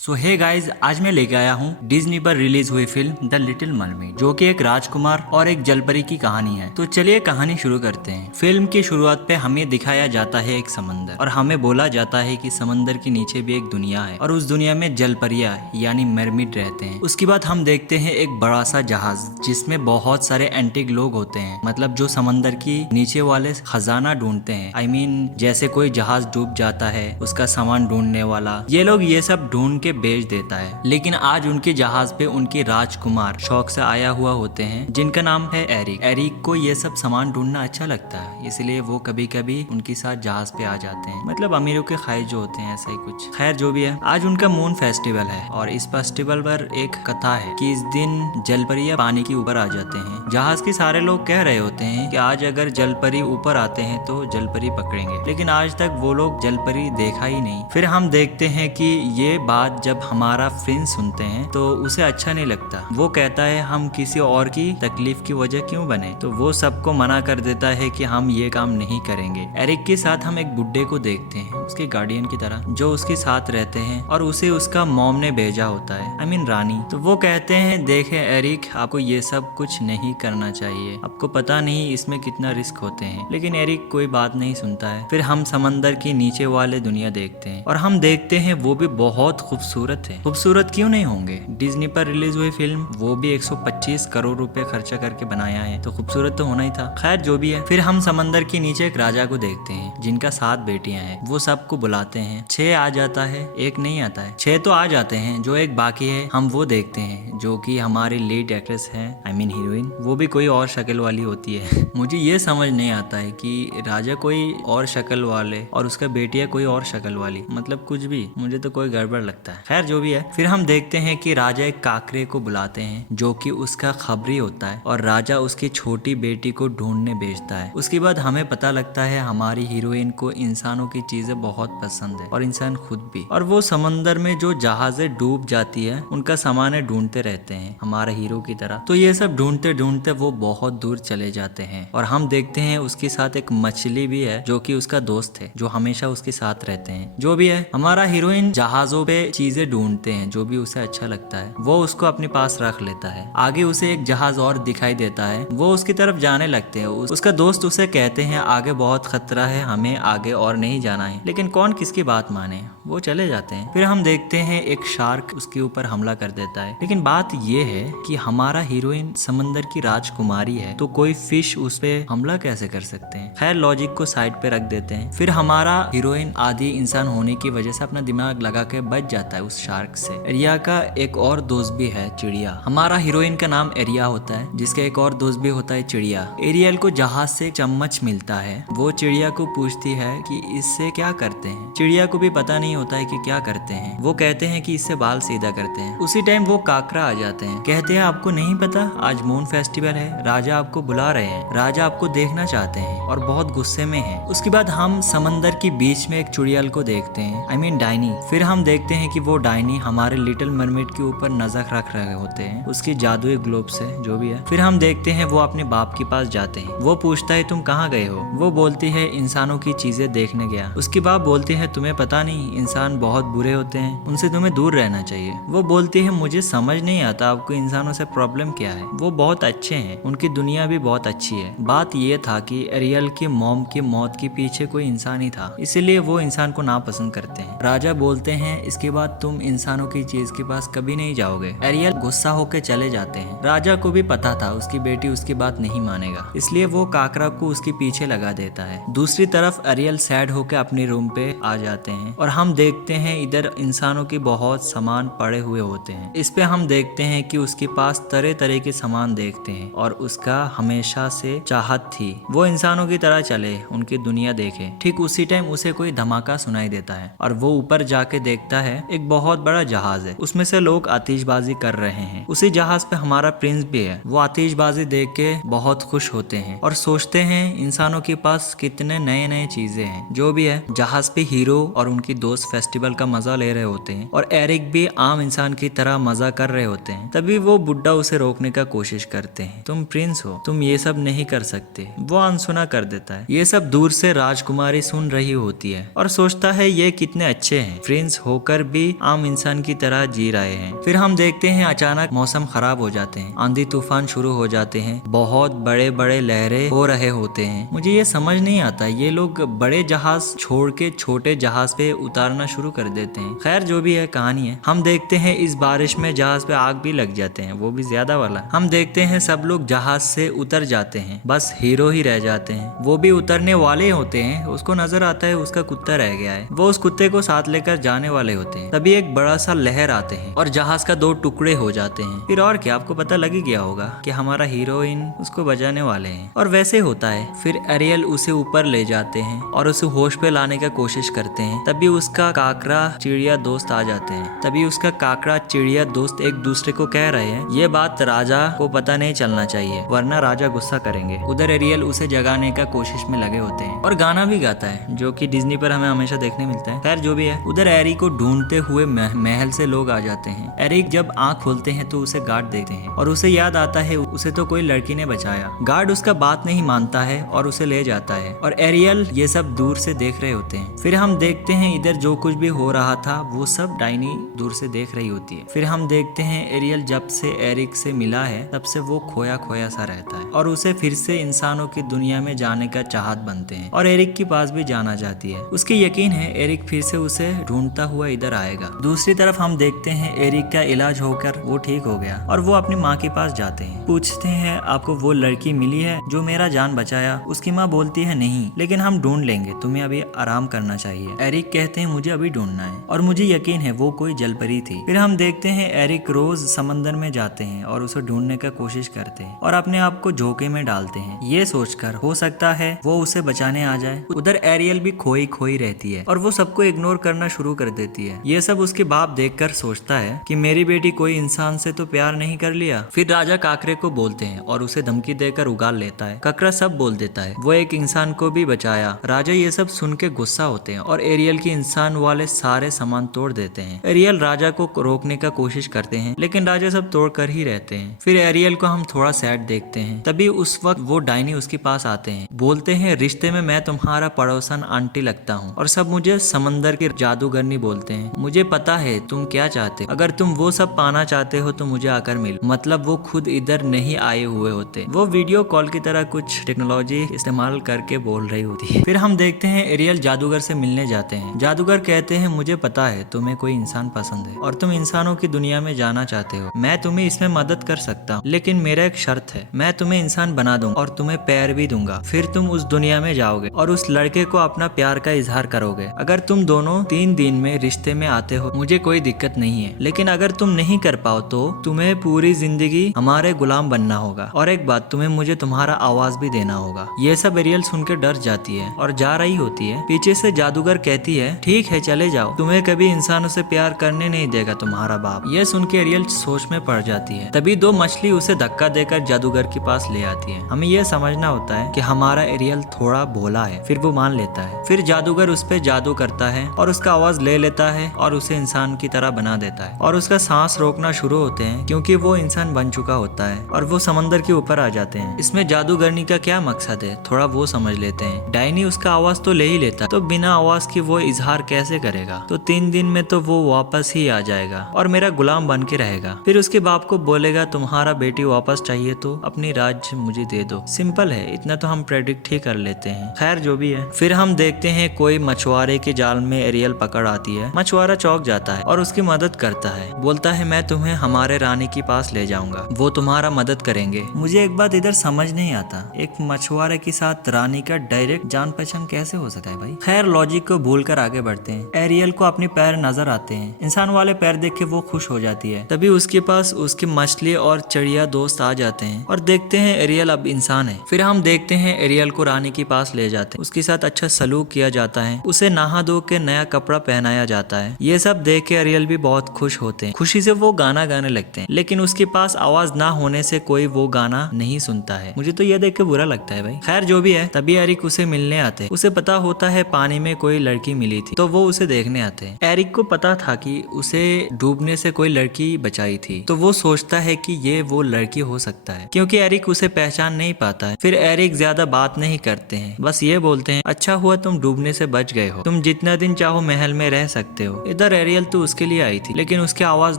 सो hey guys, आज मैं लेके आया हूँ डिज्नी पर रिलीज हुई फिल्म द लिटिल मरमेड, जो कि एक राजकुमार और एक जलपरी की कहानी है। तो चलिए कहानी शुरू करते हैं। फिल्म की शुरुआत पे हमें दिखाया जाता है एक समंदर, और हमें बोला जाता है कि समंदर के नीचे भी एक दुनिया है और उस दुनिया में जलपरिया यानी मरमेड रहते हैं। उसके बाद हम देखते हैं एक बड़ा सा जहाज जिसमें बहुत सारे एंटिक लोग होते हैं, मतलब जो समंदर की नीचे वाले खजाना ढूंढते हैं। I mean, जैसे कोई जहाज डूब जाता है उसका सामान ढूंढने वाला, ये लोग ये सब ढूंढ के बेच देता है। लेकिन आज उनके जहाज पे उनके राजकुमार शौक से आया हुआ होते हैं, जिनका नाम है एरिक। एरिक को ये सब सामान ढूंढना अच्छा लगता है, इसलिए वो कभी कभी उनके साथ जहाज पे आ जाते हैं। मतलब अमीरों के ख्वाहिश जो होते हैं, ऐसा ही कुछ। खैर जो भी है, आज उनका मून फेस्टिवल है और इस फेस्टिवल पर एक कथा है कि इस दिन जलपरिया पानी के ऊपर आ जाते हैं। जहाज के सारे लोग कह रहे होते हैं कि आज अगर जलपरी ऊपर आते हैं तो जलपरी पकड़ेंगे, लेकिन आज तक वो लोग जलपरी देखा ही नहीं। फिर हम देखते हैं कि ये बात जब हमारा फ्रेंड सुनते हैं तो उसे अच्छा नहीं लगता। वो कहता है हम किसी और की तकलीफ की वजह क्यों बने, तो वो सबको मना कर देता है कि हम ये काम नहीं करेंगे। एरिक के साथ हम एक बुड्ढे को देखते हैं, उसके गार्डियन की तरह, जो उसके साथ रहते हैं और उसे उसका मॉम ने भेजा होता है, I mean रानी। तो वो कहते हैं देखें एरिक, आपको ये सब कुछ नहीं करना चाहिए, आपको पता नहीं इसमें कितना रिस्क होते हैं। लेकिन एरिक कोई बात नहीं सुनता है। फिर हम समंदर के नीचे वाले दुनिया देखते हैं और हम देखते हैं वो भी बहुत खूबसूरत है। खूबसूरत क्यों नहीं होंगे, डिज्नी पर रिलीज हुई फिल्म, वो भी 125 करोड़ रुपए खर्चा करके बनाया है, तो खूबसूरत तो होना ही था। खैर जो भी है, फिर हम समंदर के नीचे एक राजा को देखते हैं जिनका 7 बेटियां हैं। वो सबको बुलाते हैं, 6 आ जाता है, एक नहीं आता है। 6 तो आ जाते हैं, जो एक बाकी है हम वो देखते हैं, जो कि हमारी लीड एक्ट्रेस है, I mean हीरोइन, वो भी कोई और शक्ल वाली होती है। मुझे ये समझ नहीं आता है कि राजा कोई और शक्ल वाले और उसका बेटिया कोई और शक्ल वाली, मतलब कुछ भी, मुझे तो कोई गड़बड़ लगता है। खैर जो भी है, फिर हम देखते हैं कि राजा एक काकरे को बुलाते हैं जो कि उसका खबरी होता है, और राजा उसकी छोटी बेटी को ढूंढने भेजता है। उसके बाद हमें पता लगता है हमारी हीरोइन को इंसानों की चीजें बहुत पसंद है, और इंसान खुद भी। और वो समंदर में जो जहाजें डूब जाती है उनका सामान ढूंढते रहते हैं हमारे हीरो की तरह। तो ये सब ढूंढते ढूंढते वो बहुत दूर चले जाते हैं, और हम देखते हैं उसके साथ एक मछली भी है जो कि उसका दोस्त है, जो हमेशा उसके साथ रहते हैं। जो भी है, हमारा हीरोइन जहाजों पे चीजें ढूंढते हैं जो भी उसे अच्छा लगता है, वो उसको अपने पास रख लेता है। आगे उसे एक जहाज और दिखाई देता है, वो उसकी तरफ जाने लगते हैं। उसका दोस्त उसे कहते हैं आगे बहुत खतरा है, हमें आगे और नहीं जाना है, लेकिन कौन किसकी बात माने, वो चले जाते हैं। फिर हम देखते हैं एक शार्क उसके ऊपर हमला कर देता है। लेकिन बात ये है कि हमारा हीरोइन समंदर की राजकुमारी है, तो कोई फिश उस पे हमला कैसे कर सकते हैं। खैर लॉजिक को साइड पे रख देते हैं। फिर हमारा हीरोइन आधी इंसान होने की वजह से अपना दिमाग लगा के बच जाता है उस शार्क से। एरिया का एक और दोस्त भी है, चिड़िया। हमारा हीरोइन का नाम एरिया होता है, जिसका एक और दोस्त भी होता है, चिड़िया। एरियल को जहाज से चम्मच मिलता है, वो चिड़िया को पूछती है कि इससे क्या करते हैं। चिड़िया को भी पता नहीं होता है कि क्या करते हैं। वो कहते हैं कि इससे बाल सीधा करते हैं। उसी टाइम वो काकरा आ जाते हैं, कहते हैं आपको नहीं पता आज मून फेस्टिवल है, राजा आपको बुला रहे हैं, राजा आपको देखना चाहते हैं, और बहुत गुस्से में है। उसके बाद हम समंदर के बीच में एक चुड़ैल को देखते हैं, I mean डायनी। फिर हम देखते हैं कि वो डायनी हमारे लिटिल मरमेड के ऊपर नजर रख रहे होते हैं उसकी जादुई ग्लोब से, जो भी है। फिर हम देखते हैं वो अपने बाप के पास जाते हैं। वो पूछता है तुम कहाँ गए हो। वो बोलती है इंसानों की चीजें देखने गया। उसके बाप बोलते हैं तुम्हें पता नहीं, इंसान बहुत बुरे होते हैं, उनसे तुम्हें दूर रहना चाहिए। वो बोलती है मुझे समझ नहीं आता आपको इंसानों से प्रॉब्लम क्या है, वो बहुत अच्छे हैं, उनकी दुनिया भी बहुत अच्छी है। बात ये था कि एरियल की मॉम की मौत के पीछे कोई इंसान ही था, इसीलिए वो इंसान को नापसंद करते हैं। राजा बोलते हैं इसके बाद तुम इंसानों की चीज के पास कभी नहीं जाओगे। एरियल गुस्सा होकर चले जाते हैं। राजा को भी पता था उसकी बेटी उसकी बात नहीं मानेगा, इसलिए वो काकरा को उसके पीछे लगा देता है। दूसरी तरफ एरियल सैड होकर अपने रूम पे आ जाते हैं, और हम देखते हैं इधर इंसानों के बहुत सामान पड़े हुए होते हैं। इस पे हम देखते हैं कि उसके पास तरह तरह के सामान देखते हैं, और उसका हमेशा से चाहत थी वो इंसानों की तरह चले, उनकी दुनिया देखे। ठीक उसी टाइम उसे कोई धमाका सुनाई देता है, और वो ऊपर जाके देखता है एक बहुत बड़ा जहाज है, उसमें से लोग आतिशबाजी कर रहे हैं। उसी जहाज पे हमारा प्रिंस भी है। वो आतिशबाजी देख के बहुत खुश होते हैं और सोचते हैं इंसानों के पास कितने नए नए चीजें हैं। जो भी है, जहाज पे हीरो और उनकी दोस्त फेस्टिवल का मजा ले रहे होते हैं, और एरिक भी आम इंसान की तरह मजा कर रहे होते हैं। तभी वो बुड्ढा उसे रोकने का कोशिश करते हैं, तुम प्रिंस हो, तुम ये सब नहीं कर सकते। वो अनसुना कर देता है। ये सब दूर से राजकुमारी सुन रही होती है और सोचता है ये कितने अच्छे हैं, प्रिंस होकर भी भी आम इंसान की तरह जी रहे हैं। फिर हम देखते हैं अचानक मौसम खराब हो जाते हैं, आंधी तूफान शुरू हो जाते हैं, बहुत बड़े बड़े लहरें हो रहे होते हैं। मुझे ये समझ नहीं आता, ये लोग बड़े जहाज छोड़ के छोटे जहाज पे उतारना शुरू कर देते हैं। खैर जो भी है कहानी है। हम देखते हैं इस बारिश में जहाज पे आग भी लग जाते हैं, वो भी ज्यादा वाला। हम देखते हैं सब लोग जहाज से उतर जाते हैं, बस हीरो ही रह जाते हैं। वो भी उतरने वाले होते हैं, उसको नजर आता है उसका कुत्ता रह गया है, वो उस कुत्ते को साथ लेकर जाने वाले होते हैं। तभी एक बड़ा सा लहर आते हैं और जहाज का 2 टुकड़े हो जाते हैं। फिर और क्या, आपको पता लग ही गया होगा कि हमारा हीरोइन उसको बचाने वाले हैं। और वैसे होता है। फिर एरियल उसे ऊपर ले जाते हैं और उसे होश पे लाने का कोशिश करते हैं। तभी उसका काकड़ा चिड़िया दोस्त आ जाते हैं। तभी उसका काकड़ा चिड़िया दोस्त एक दूसरे को कह रहे हैं ये बात राजा को पता नहीं चलना चाहिए वरना राजा गुस्सा करेंगे। उधर एरियल उसे जगाने का कोशिश में लगे होते हैं और गाना भी गाता है, जो कि डिज्नी पर हमें हमेशा देखने मिलता है। खैर जो भी है, उधर एरिक को ढूंढते हुए महल से लोग आ जाते हैं। एरिक जब आंख खोलते हैं तो उसे गार्ड देखते हैं और उसे याद आता है उसे तो कोई लड़की ने बचाया। गार्ड उसका बात नहीं मानता है और उसे ले जाता है और एरियल ये सब दूर से देख रहे होते हैं। फिर हम देखते हैं इधर जो कुछ भी हो रहा था वो सब डायनी दूर से देख रही होती है। फिर हम देखते हैं एरियल जब से एरिक से मिला है तब से वो खोया खोया सा रहता है और उसे फिर से इंसानों की दुनिया में जाने का चाहत बनते हैं और एरिक के पास भी जाना चाहती है। उसके यकीन है एरिक फिर से उसे ढूंढता हुआ इधर आएगा। दूसरी तरफ हम देखते हैं एरिक का इलाज होकर वो ठीक हो गया और वो अपनी माँ के पास जाते हैं। पूछते हैं आपको वो लड़की मिली है जो मेरा जान बचाया? उसकी माँ बोलती है नहीं, लेकिन हम ढूंढ लेंगे, तुम्हें अभी आराम करना चाहिए। एरिक कहते हैं मुझे अभी ढूंढना है और मुझे यकीन है वो कोई जलपरी थी। फिर हम देखते हैं एरिक रोज समंदर में जाते हैं और उसे ढूंढने का कोशिश करते हैं और अपने आप को झोंके में डालते हैं, ये सोचकर हो सकता है वो उसे बचाने आ जाए। उधर एरियल भी खोई खोई रहती है और वो सबको इग्नोर करना शुरू कर देती है। ये सब उसके बाप देखकर सोचता है कि मेरी बेटी कोई इंसान से तो प्यार नहीं कर लिया। फिर राजा काकरे को बोलते हैं और उसे धमकी देकर उगाल लेता है। काकरा सब बोल देता है, वो एक इंसान को भी बचाया। राजा ये सब सुन के गुस्सा होते हैं और एरियल के इंसान वाले सारे सामान तोड़ देते हैं। एरियल राजा को रोकने का कोशिश करते हैं लेकिन राजा सब तोड़ कर ही रहते हैं। फिर एरियल को हम थोड़ा सैड देखते हैं। तभी उस वक्त वो डायनी उसके पास आते हैं, बोलते हैं रिश्ते में मैं तुम्हारा पड़ोसन आंटी लगता हूँ और सब मुझे समंदर की जादूगरनी बोलते हैं। मुझे पता है तुम क्या चाहते, अगर तुम वो सब पाना चाहते हो तो मुझे आकर मिलो। मतलब वो खुद इधर नहीं आए हुए होते, वो वीडियो कॉल की तरह कुछ टेक्नोलॉजी इस्तेमाल करके बोल रही होती है। फिर हम देखते हैं एरियल जादूगर से मिलने जाते हैं। जादूगर कहते हैं मुझे पता है तुम्हें कोई इंसान पसंद है और तुम इंसानों की दुनिया में जाना चाहते हो। मैं तुम्हें इसमें मदद कर सकता हूँ, लेकिन मेरा एक शर्त है, मैं तुम्हें इंसान बना दूंगा और तुम्हें पैर भी दूंगा। फिर तुम उस दुनिया में जाओगे और उस लड़के को अपना प्यार का इजहार करोगे। अगर तुम दोनों 3 दिन में रिश्ते में आते हो मुझे कोई दिक्कत नहीं है, लेकिन अगर तुम नहीं कर पाओ तो तुम्हें पूरी जिंदगी हमारे गुलाम बनना होगा। और एक बात, तुम्हें मुझे तुम्हारा आवाज भी देना होगा। ये सब एरियल सुनकर डर जाती है और जा रही होती है। पीछे से जादूगर कहती है ठीक है चले जाओ, तुम्हें कभी इंसानों से प्यार करने नहीं देगा तुम्हारा बाप। ये सुन के एरियल सोच में पड़ जाती है। तभी 2 मछली उसे धक्का देकर जादूगर के पास ले आती है। हमें यह समझना होता है कि हमारा एरियल थोड़ा भोला है, फिर वो मान लेता है। फिर जादूगर उस पे जादू करता है और उसका आवाज ले लेता है और उसे इंसान की तरह बना देता है और उसका सांस रोकना शुरू होते हैं क्योंकि वो इंसान बन चुका होता है और वो समंदर के ऊपर आ जाते हैं। इसमें जादूगरनी का क्या मकसद है थोड़ा वो समझ लेते हैं। डायनी उसका आवाज तो ले ही लेता है, तो बिना आवाज की वो इजहार कैसे करेगा? तो 3 दिन में तो वो वापस ही आ जाएगा और मेरा गुलाम बन के रहेगा। फिर उसके बाप को बोलेगा तुम्हारा बेटी वापस चाहिए तो अपनी राज्य मुझे दे दो। सिंपल है, इतना तो हम प्रेडिक्ट ही कर लेते हैं। खैर जो भी है, फिर हम देखते हैं कोई मछुआरे के जाल में एरियल पकड़ आती है। मछुआरा चौंक जाता है और उसकी मदद करता है, बोलता है मैं तुम्हें हमारे रानी के पास ले जाऊंगा, वो तुम्हारा मदद करेंगे। मुझे एक बात इधर समझ नहीं आता, एक मछुआरे के साथ रानी का डायरेक्ट जान पहचान कैसे हो सकता है भाई? खैर लॉजिक को भूलकर आगे बढ़ते हैं। एरियल को अपने पैर नजर आते हैं, इंसान वाले पैर देख के वो खुश हो जाती है। तभी उसके पास उसके मछली और चिड़िया दोस्त आ जाते हैं और देखते हैं एरियल अब इंसान है। फिर हम देखते हैं एरियल को रानी के पास ले जाते हैं, उसके साथ अच्छा सलूक किया जाता है, उसे नहा धो के नया कपड़ा पहनाया जाता है। ये सब देख के एरियल भी बहुत खुश होते हैं। खुशी से वो गाना गाने लगते हैं, लेकिन उसके पास आवाज ना होने से कोई वो गाना नहीं सुनता है। मुझे तो ये देख के बुरा लगता है भाई। खैर जो भी है, तभी एरिक उसे मिलने आते हैं। उसे पता होता है पानी में कोई लड़की मिली थी, तो वो उसे देखने आते हैं। एरिक को पता था कि उसे डूबने से कोई लड़की बचाई थी, तो वो सोचता है कि ये वो लड़की हो सकता है, क्योंकि एरिक उसे पहचान नहीं पाता है। फिर एरिक ज्यादा बात नहीं करते हैं, बस ये बोलते हैं अच्छा हुआ तुम डूबने से बच गए हो, तुम जितना दिन चाहो महल में रह सकते हो। उधर एरियल तो उसके लिए आई थी, लेकिन उसकी आवाज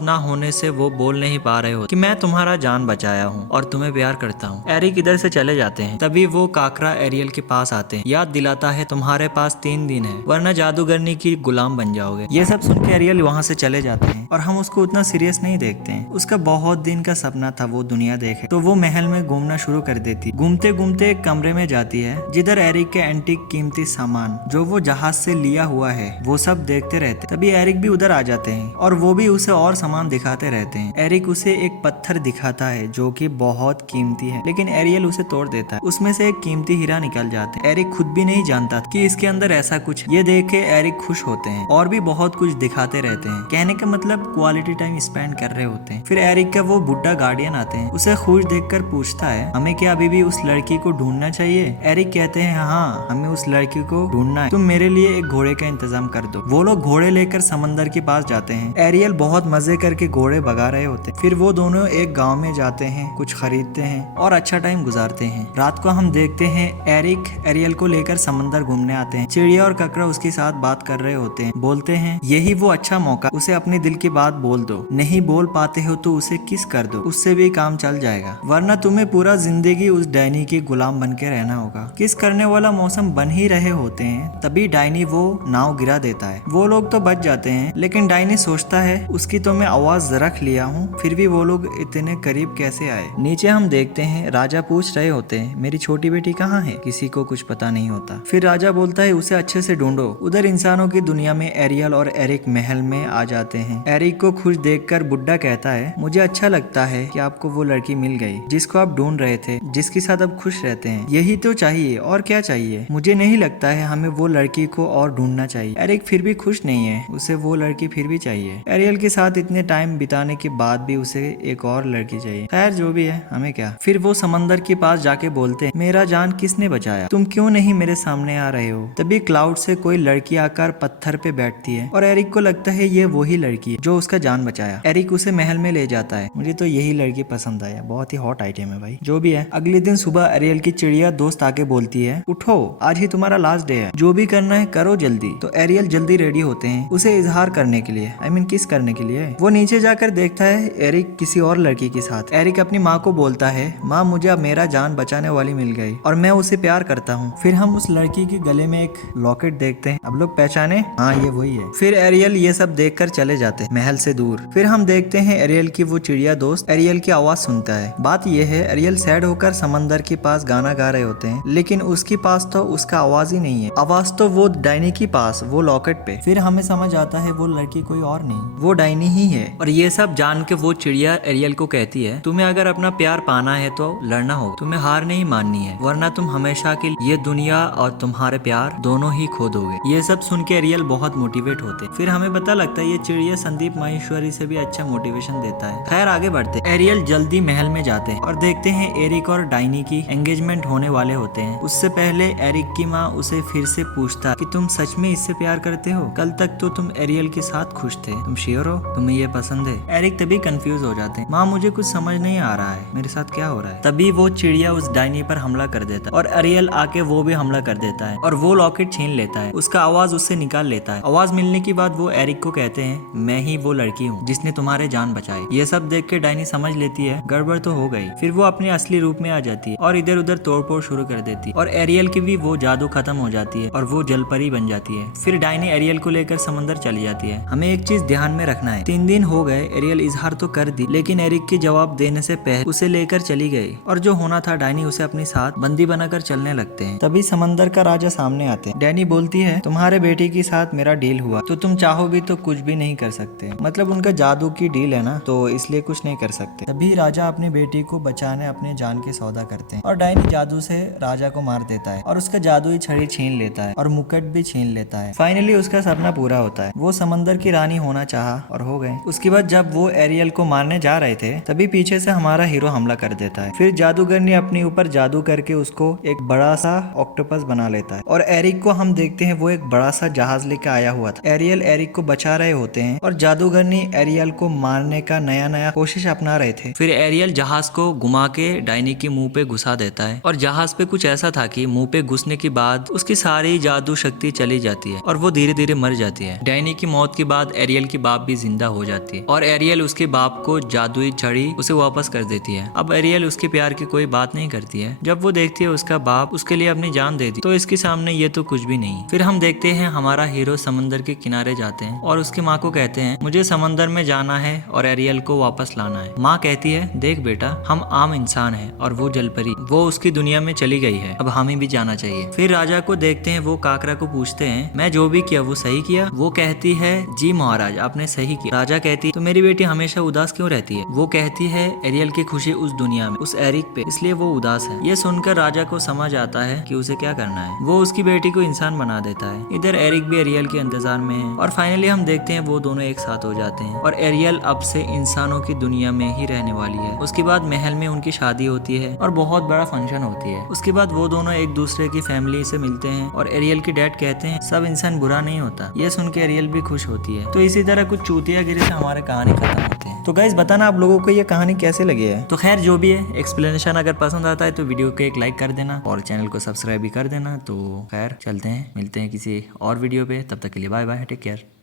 ना होने से वो बोल नहीं पा रहे हो कि मैं तुम्हारा जान बचाया हूँ और तुम्हें प्यार करता हूँ। एरिक इधर से चले जाते हैं। तभी वो काकरा एरियल के पास आते हैं, याद दिलाता है तुम्हारे पास 3 दिन है वरना जादूगरनी की गुलाम बन जाओगे। ये सब सुन के एरियल वहाँ से चले जाते हैं और हम उसको उतना सीरियस नहीं देखते हैं। उसका बहुत दिन का सपना था वो दुनिया देखे, तो वो महल में घूमना शुरू कर देती। घूमते घूमते एक कमरे में जाती है जिधर एरिक के एंटीक कीमती सामान जो वो जहाज से लिया हुआ है वो सब देखते रहते। तभी एरिक भी उधर आ जाते हैं और वो भी उसे और सामान दिखाते रहते हैं। एरिक उसे एक पत्थर दिखाता है जो कि बहुत कीमती है, लेकिन एरियल उसे तोड़ देता है। उसमें से एक कीमती हीरा निकल जाता है। एरिक खुद भी नहीं जानता कि इसके अंदर ऐसा कुछ। ये देख के एरिक खुश होते हैं और भी बहुत कुछ दिखाते रहते हैं। कहने का मतलब क्वालिटी टाइम स्पेंड कर रहे होते हैं। फिर एरिक का वो बुड्ढा गार्डियन आते हैं। उसे खुश देखकर पूछता है हमें क्या अभी भी उस लड़की को ढूंढना चाहिए। एरिक कहते हैं हाँ हमें उस लड़की को ढूंढना है, तुम मेरे लिए एक घोड़े का इंतजाम कर दो। वो लोग घोड़े लेकर समंदर के पास जाते हैं। एरियल बहुत मजे करके घोड़े भगा रहे होते हैं। फिर वो दोनों एक गांव में जाते हैं, कुछ खरीदते हैं और अच्छा टाइम गुजारते हैं। रात को हम देखते हैं एरिक एरियल को लेकर समंदर घूमने आते हैं। चिड़िया और ककरा उसके साथ बात कर रहे होते हैं। बोलते हैं यही वो अच्छा मौका, उसे अपने दिल की बात बोल दो। नहीं बोल पाते हो तो उसे किस कर दो, उससे भी काम चल जाएगा, वरना तुम्हें पूरा जिंदगी उस डायनी के गुलाम बन के रहना होगा। किस करने वाला मौसम बन ही रहे होते हैं तभी डायनी वो नाव गिरा देता है। वो लोग तो बच जाते हैं, लेकिन डायनी सोचता है उसकी तो मैं आवाज रख लिया हूँ, फिर भी वो लोग इतने करीब कैसे आए। नीचे हम देखते हैं राजा पूछ रहे होते हैं मेरी छोटी बेटी कहाँ है। किसी को कुछ पता नहीं होता। फिर राजा बोलता है उसे अच्छे से ढूंढो। उधर इंसानों की दुनिया में एरियल और एरिक महल में आ जाते हैं। एरिक को खुश देखकर बुड्ढा कहता है मुझे अच्छा लगता है कि आपको वो लड़की मिल गई जिसको आप ढूंढ रहे थे, जिसके साथ आप खुश रहते हैं। यही तो चाहिए, और क्या चाहिए। मुझे नहीं लगता है हमें वो लड़की को और ढूंढना चाहिए। एरिक फिर भी खुश नहीं है, उसे वो लड़की फिर भी चाहिए। एरियल के साथ इतने टाइम बिताने के बाद भी उसे एक और लड़की चाहिए। खैर जो भी है, हमें क्या। फिर वो समंदर के पास जाके बोलते हैं मेरा जान किसने बचाया, तुम क्यों नहीं मेरे सामने आ रहे हो। तभी क्लाउड से कोई लड़की आकर पत्थर पे बैठती है और एरिक को लगता है ये वही लड़की है जो उसका जान बचाया। एरिक उसे महल में ले जाता है। मुझे तो यही लड़की पसंद आया, बहुत ही हॉट आइटम है भाई। जो भी है, अगले दिन सुबह एरियल की चिड़िया दोस्त आके बोलती है उठो आज ही तुम्हारा लास्ट डे है, जो भी करना है करो जल्दी। तो एरियल जल्दी रेडी होते हैं उसे इजहार करने के लिए, किस करने के लिए। वो नीचे जाकर देखता है एरिक किसी और लड़की के साथ। एरिक अपनी माँ को बोलता है माँ मुझे अब मेरा जान बचाने वाली मिल गई और मैं उसे प्यार करता हूँ। फिर हम उस लड़की के गले में एक लॉकेट देखते हैं। अब लोग पहचाने, हाँ ये वही है। फिर एरियल ये सब देखकर चले जाते हैं महल से दूर। फिर हम देखते हैं एरियल की वो चिड़िया दोस्त एरियल की आवाज सुनता है। बात ये है एरियल सैड होकर समंदर के पास गाना गा रहे होते हैं, लेकिन उसके पास तो उसका आवाज ही नहीं है। आवाज तो वो डायनी के पास, वो लॉकेट पे। फिर हमें समझ आता है वो लड़की कोई और नहीं, वो डायनी ही है। और ये सब जान के वो चिड़िया एरियल को कहती है तुम्हें अगर अपना प्यार पाना है तो लड़ना होगा, तुम्हें हार नहीं माननी है, वरना तुम हमेशा के ये दुनिया और तुम्हारे प्यार दोनों ही खो दोगे। ये सब सुन के एरियल बहुत मोटिवेट होते। फिर हमें पता लगता है ये चिड़िया संदीप माहेश्वरी से भी अच्छा मोटिवेशन देता है। खैर आगे बढ़ते। एरियल जल्दी महल में जाते हैं और देखते हैं एरिक और डायनी की एंगेजमेंट होने वाले होते हैं। उससे पहले एरिक की माँ उसे फिर से पूछता कि तुम सच में इससे प्यार करते हो, कल तक तो तुम एरियल के साथ खुश थे, तुम श्योर हो तुम्हें ये पसंद है। एरिक तभी कंफ्यूज हो जाते हैं, माँ मुझे कुछ समझ नहीं आ रहा है, मेरे साथ क्या हो रहा है। तभी वो चिड़िया उस डायनी पर हमला कर देता है और एरियल आके वो भी हमला कर देता है और वो लॉकेट छीन लेता है। उसका आवाज उससे निकाल लेता है। आवाज मिलने के बाद वो एरिक को कहते हैं मैं ही वो लड़की हूँ जिसने तुम्हारे जान बचाई। ये सब देख के डायनी समझ लेती है गड़बड़ तो हो गई। फिर वो अपने असली रूप में आ जाती है और इधर उधर तोड़फोड़ शुरू कर देती है और एरियल की भी वो जादू खत्म हो जाती है और वो जलपरी बन जाती है। फिर डायनी एरियल को लेकर समंदर चली जाती है। हमें एक चीज ध्यान में रखना है, 3 दिन हो गए, एरियल इजहार तो कर दी, लेकिन एरिक की जवाब देने से पहले उसे लेकर चली गई और जो होना था डायनी उसे अपने साथ बंदी बनाकर चलने लगते हैं। तभी समंदर का राजा सामने आते हैं। डैनी बोलती है तुम्हारे बेटी के साथ मेरा डील हुआ तो तुम चाहो भी तो कुछ भी नहीं कर सकते, मतलब उनका जादू की डील है ना, तो इसलिए कुछ नहीं कर सकते। तभी राजा अपनी बेटी को बचाने अपने जान के सौदा करते हैं और डायनी जादू से राजा को मार देता है और उसका जादुई छड़ी छीन लेता है और मुकुट भी छीन लेता है। फाइनली उसका सपना पूरा होता है, वो समंदर की रानी होना चाहा और हो गए। उसके बाद जब वो एरियल को मारने जा रहे थे तभी पीछे से हमारा हीरो हमला कर देता है। फिर जादूगर ने अपने ऊपर जादू करके उसको एक बड़ा सा ऑक्टोपस बना लेता है और एरिक को हम देखते हैं वो एक बड़ा सा जहाज लेकर आया हुआ था। एरियल एरिक को बचा रहे होते हैं और जादूगर ने एरियल को मारने का नया कोशिश अपना रहे थे। फिर एरियल जहाज को घुमा के डायनी के मुंह पे घुसा देता है और जहाज पे कुछ ऐसा था कि मुंह पे घुसने के बाद उसकी सारी जादू शक्ति चली जाती है और वो धीरे धीरे मर जाती है। डायनी एनी की मौत के बाद एरियल की बाप भी जिंदा हो जाती है और एरियल उसके बाप को जादुई छड़ी उसे वापस कर देती है। अब एरियल उसके प्यार की कोई बात नहीं करती है। जब वो देखती है उसका बाप उसके लिए अपनी जान दे दी तो इसके सामने ये तो कुछ भी नहीं। फिर हम देखते हैं हमारा हीरो समंदर के किनारे जाते हैं और उसकी माँ को कहते हैं मुझे समंदर में जाना है और एरियल को वापस लाना है। माँ कहती है देख बेटा, हम आम इंसान हैं और वो जलपरी, वो उसकी दुनिया में चली गई है, अब हमें भी जाना चाहिए। फिर राजा को देखते हैं, वो काकरा को पूछते हैं मैं जो भी किया वो सही किया? वो कहती है जी महाराज आपने सही किया। राजा कहती है तो मेरी बेटी हमेशा उदास क्यों रहती है? वो कहती है एरियल की खुशी उस दुनिया में, उस एरिक पे, इसलिए वो उदास है। ये सुनकर राजा को समझ आता है कि उसे क्या करना है। वो उसकी बेटी को इंसान बना देता है। इधर एरिक भी एरियल के इंतजार में है और फाइनली हम देखते हैं वो दोनों एक साथ हो जाते हैं और एरियल अब से इंसानों की दुनिया में ही रहने वाली है। उसके बाद महल में उनकी शादी होती है और बहुत बड़ा फंक्शन होती है। उसके बाद वो दोनों एक दूसरे की फैमिली से मिलते हैं और एरियल के डैड कहते हैं सब इंसान बुरा नहीं होता। ये सुन के एरियल भी खुश होती है। तो इसी तरह कुछ चूतियागिरी से हमारे कहानी खत्म होते हैं। तो गाइस बताना आप लोगों को ये कहानी कैसे लगी है। तो खैर जो भी है, एक्सप्लेनेशन अगर पसंद आता है तो वीडियो को एक लाइक कर देना और चैनल को सब्सक्राइब भी कर देना। तो खैर चलते हैं, मिलते हैं किसी और वीडियो पे, तब तक के लिए बाय बाय, टेक केयर।